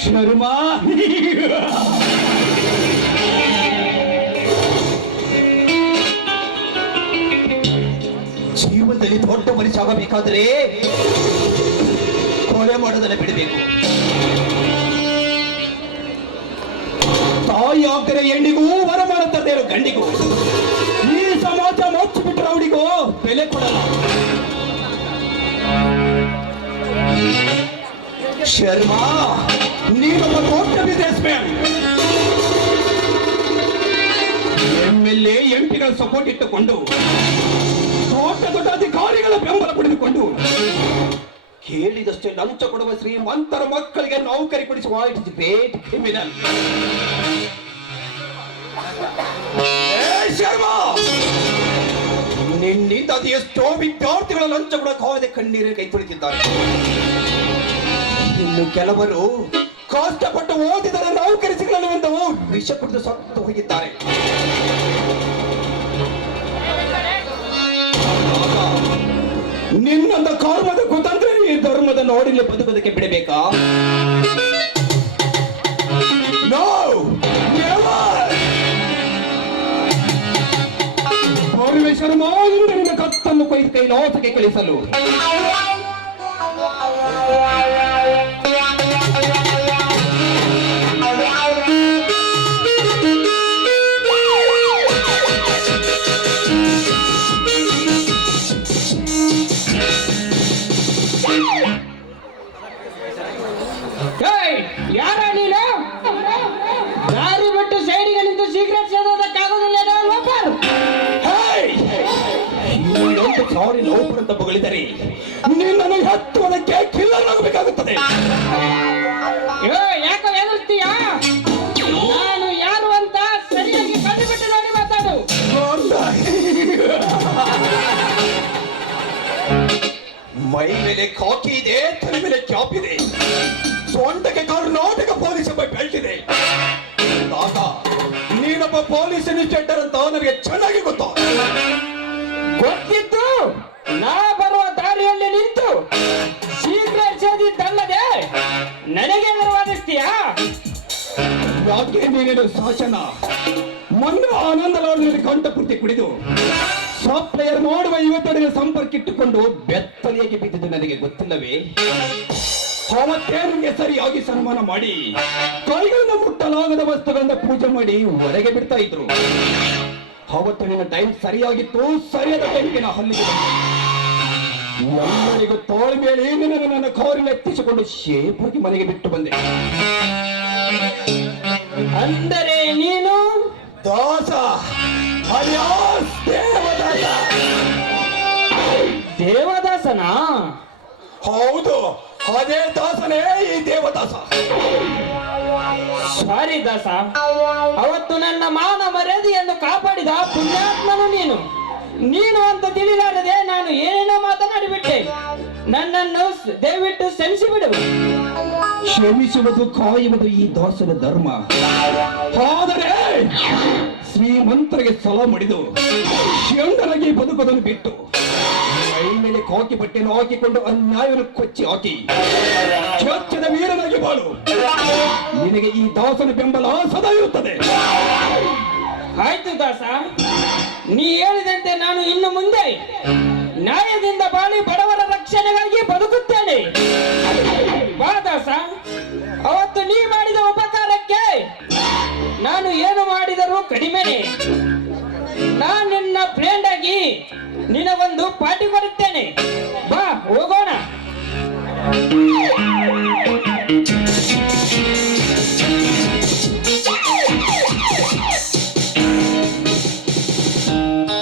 ಶರ್ಮಾ ಜೀವನದಲ್ಲಿ ದೊಡ್ಡ ಮನುಷ್ಯ ಆಗಬೇಕಾದ್ರೆ ಕೊಲೆ ಮಾಡೋದನ್ನ ಬಿಡಬೇಕು. ತಾಯಿ ಆಗ್ದರೆ ಹೆಣ್ಣಿಗೂ ವರ ಮಾಡುತ್ತದೆ ಗಂಡಿಗೂ. ಈ ಸಮಾಜ ಮುಚ್ಚಿ ಬಿಟ್ಟರೆ ಅವಳಿಗೂ ಬೆಲೆ ಕೊಡಲ್ಲ. ಶರ್ಮಾ ನೀನೊಬ್ಬ ದೊಡ್ಡ ಬಿಸ್ನೆಸ್ ಮ್ಯಾನ್ ಎ ಎಂಪಿಗಳ ಸಪೋರ್ಟ್ ಇಟ್ಟುಕೊಂಡು ದೊಡ್ಡ ದೊಡ್ಡ ಅಧಿಕಾರಿಗಳ ಬೆಂಬಲ ಪಡೆದುಕೊಂಡು ಕೇಳಿದಷ್ಟೇ ಲಂಚ ಕೊಡುವ ಶ್ರೀಮಂತರ ಮಕ್ಕಳಿಗೆ ನೌಕರಿ ಕೊಡಿಸುವ ಇಟ್ಸ್ ಗ್ರೇಟ್ ಕ್ರಿಮಿನಲ್. ನಿನ್ನಿಂದ ಅದು ಎಷ್ಟೋ ವಿದ್ಯಾರ್ಥಿಗಳ ಲಂಚ ಕೂಡ ಕಾವದೆ ಕಣ್ಣೀರೇ ಕೈ ತುಳಿತಿದ್ದಾರೆ. ಇನ್ನು ಕೆಲವರು ಕಷ್ಟಪಟ್ಟು ಓದಿದರೆ ನೌಕರಿ ಸಿಗಲಿಲ್ಲವೆಂದು ವಿಷ ಕುಡಿದು ಸತ್ತು ಹೋಗಿದ್ದಾರೆ. ನಿನ್ನಂದ ಕರ್ಮದ ಕುತಂತ್ರ ಈ ಧರ್ಮದ ನೋಡಿಲ್ಲ ಬದುಕೋದಕ್ಕೆ ಬಿಡಬೇಕಾ? ಕತ್ತನ್ನು ಕೊಯ್ದು ಕೈಲಾಸಕ್ಕೆ ಕಳಿಸಲು ಸಾರಿ ಲೋಪರ್ ಅಂತ ಬಗಳಿದರೆ ನಿನ್ನನ್ನು ಹತ್ತುವುದಕ್ಕೆ ಕಿಲ್ಲರ್ ಆಗಬೇಕಾಗುತ್ತದೆ ಏ ಯಾಕೋ ಎದುರ್ತೀಯ ನಾನು ಯಾರು ಅಂತ ಸರಿಯಾಗಿ ಕಣ್ಣು ಬಿಟ್ಟು ನೋಡಿ ಮಾತಾಡು. ಮೈ ಮೇಲೆ ಕಾಕಿ ಇದೆ ತಲೆ ಮೇಲೆ ಕ್ಯಾಪ್ ಇದೆ. ಸೊಂಟಕ್ಕೆ ಕರ್ನಾಟಕ ಪೊಲೀಸ್ ಎಂಬ ಬೆಲ್ಟ್ ಇದೆ. ತಾತ ನೀನೊಬ್ಬ ಪೊಲೀಸ್ ಇನ್ಸ್ಪೆಕ್ಟರ್ ಅಂತ ನನಗೆ ಚೆನ್ನಾಗಿ ಗೊತ್ತು. ಗೊತ್ತಿತ್ತು ನಾ ಬರುವ ದಾರಿಯಲ್ಲಿ ನಿಂತು ಶೀಘ್ರ ನನಗೆ ವಾದಿಸ್ತೀಯಾ ಯಾಕೆ ನೀನೇನು ಶಾಸನ ಮೊನ್ನೆ ಆನಂದಲಾಡಿನಲ್ಲಿ ಕಂಠಪೂರ್ತಿ ಕುಡಿದು ಸಾಫ್ಟ್ವೇರ್ ಮಾಡುವ ಯುವತರಿಗೆ ಸಂಪರ್ಕ ಇಟ್ಟುಕೊಂಡು ಬೆತ್ತಲೆಯಾಗಿ ಬಿದ್ದಿದ್ದು ನನಗೆ ಗೊತ್ತಿಲ್ಲವೇ? ಅವತ್ತೇನಿಗೆ ಸರಿಯಾಗಿ ಸನ್ಮಾನ ಮಾಡಿ ಕೈಗಳನ್ನು ಮುಟ್ಟಲಾಗದ ವಸ್ತುಗಳನ್ನು ಪೂಜೆ ಮಾಡಿ ಹೊರಗೆ ಬಿಡ್ತಾ ಇದ್ರು. ಅವತ್ತು ನಿನ್ನ ಟೈಮ್ ಸರಿಯಾಗಿತ್ತು ಸರಿಯಾದ ಟೈಮ್ಗೆ ನಾ ಹಲ್ಲಿಗೆ ಎಲ್ಲರಿಗೂ ತೋಳ ಮೇಲೆ ನಿನ್ನನ್ನು ನನ್ನ ಕಾರಿನ ಎತ್ತಿಸಿಕೊಂಡು ಶೇಪಾಗಿ ಮನೆಗೆ ಬಿಟ್ಟು ಬಂದೆ. ಅಂದರೆ ನೀನು? ದಾಸ ದೇವದಾಸ. ದೇವದಾಸನಾ? ಹೌದು ಅದೇ ದಾಸನೇ ಈ ದೇವದಾಸ. ಸಾರಿ ದಾಸ ಅವತ್ತು ನನ್ನ ಮಾನ ಮರ್ಯಾದೆಯನ್ನು ಕಾಪಾಡಿದ ಪುಣ್ಯಾತ್ಮನು ನೀನು. ನೀನು ಅಂತ ತಿಳಿಲಾರದೆ ನಾನು ಏನೇನೋ ಮಾತನಾಡಿಬಿಟ್ಟೆ. ನನ್ನನ್ನು ದಯವಿಟ್ಟು ಕ್ಷಮಿಸಿಬಿಡು. ಕ್ಷಮಿಸುವುದು ಕಾಯುವುದು ಈ ದಾಸನ ಧರ್ಮ. ಆದರೆ ಶ್ರೀಮಂತರಿಗೆ ಸಲ ಮಡಿದು ಶಂಡನಾಗಿ ಬದುಕದನ್ನು ಬಿಟ್ಟು ಕೈ ಮೇಲೆ ಕಾಕಿ ಬಟ್ಟೆಯನ್ನು ಹಾಕಿಕೊಂಡು ಅನ್ಯಾಯವನ್ನು ಕೊಚ್ಚಿ ಹಾಕಿ. ಚೊಚ್ಚದ ನಿನಗೆ ಈ ದಾಸನ ಬೆಂಬಲ ಸದಾ ಇರುತ್ತದೆ ಆಯ್ತು ದಾಸ, ನೀ ಹೇಳಿದಂತೆ ನಾನು ಇನ್ನು ಮುಂದೆ ನ್ಯಾಯದಿಂದ ಬಾಳಿ ಬಡವರ ರಕ್ಷಣೆಗಾಗಿ ಬದುಕುತ್ತೇನೆ. ಬಾ ದಾಸ, ಅವತ್ತು ನೀ ಮಾಡಿದ ಉಪಕಾರಕ್ಕೆ ನಾನು ಏನು ಮಾಡಿದರೂ ಕಡಿಮೆನೆ ನಾನು ನಿನ್ನ ಫ್ರೆಂಡ್ ಆಗಿ ನಿನಗೊಂದು ಪಾರ್ಟಿ ಬರುತ್ತೇನೆ ಬಾ, ಹೋಗೋಣ.